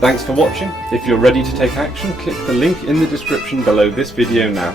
Thanks for watching. If you're ready to take action, click the link in the description below this video now.